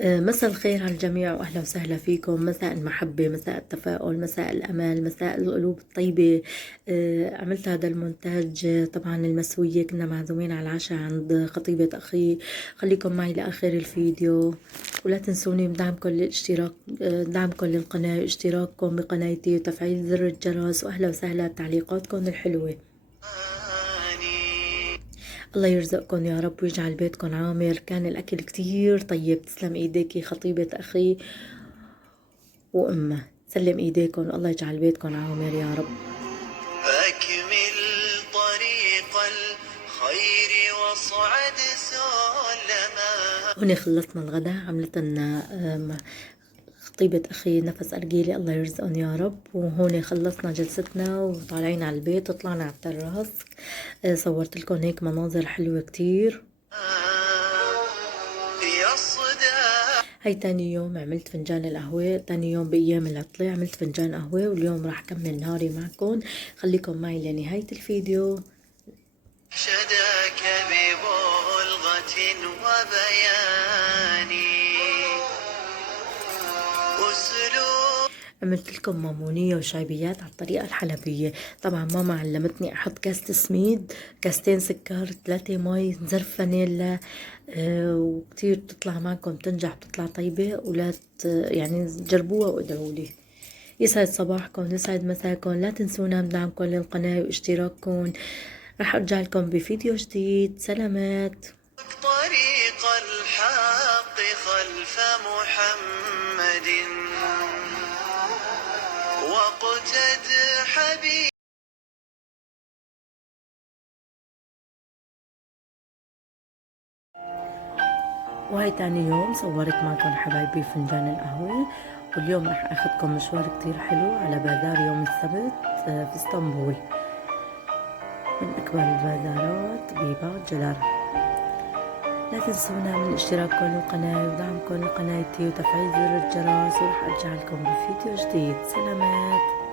مساء الخير على الجميع وأهلا وسهلا فيكم. مساء المحبة، مساء التفاؤل، مساء الأمل، مساء القلوب الطيبة. عملت هذا المونتاج. طبعا المسوية كنا معزومين على العشاء عند خطيبة أخي. خليكم معي لآخر الفيديو، ولا تنسوني بدعمكم للاشتراك، دعمكم للقناة واشتراككم بقناتي وتفعيل زر الجرس، وأهلا وسهلا بتعليقاتكم الحلوة. الله يرزقكم يا رب ويجعل بيتكم عامر. كان الأكل كتير طيب. تسلم إيديكي خطيبة أخي وأمه، سلم إيديكم. الله يجعل بيتكم عامر يا رب. أكمل طريق الخير واصعد سلما. هنا خلصنا الغداء. عملت لنا خطيبة أخي نفس أرجيلي، الله يرزقهم يا رب. وهون خلصنا جلستنا وطالعين على البيت وطلعنا على التراس. صورت لكم هيك مناظر حلوة كتير. هاي تاني يوم عملت فنجان القهوة. تاني يوم بأيام العطلة عملت فنجان قهوة، واليوم راح كمل نهاري معكم. خليكم معي لنهاية الفيديو. شداك ببلغة وبياني عملت لكم مامونية وشايبيات على الطريقة الحلبية. طبعا ماما علمتني احط كاسة سميد، كاستين سكر، 3 مي، زر فانيلا. وكتير بتطلع معكم، بتنجح، بتطلع طيبة. ولا يعني جربوها وادعوا لي. يسعد صباحكم، يسعد مساكم. لا تنسونا من دعمكم للقناة واشتراككم. راح ارجع لكم بفيديو جديد. سلامات. طريق الحق خلف محمد واقتد حبيبي. وهي تاني يوم صورت معكم حبايبي فنجان القهوة. واليوم راح اخدكم مشوار كتير حلو على بازار يوم السبت في اسطنبول، من اكبر البازارات بباغ جلال. لا تنسونا من اشتراككم للقناة ودعمكم لقناتي وتفعيل زر الجرس، وراح ارجع لكم بفيديو جديد. سلامات.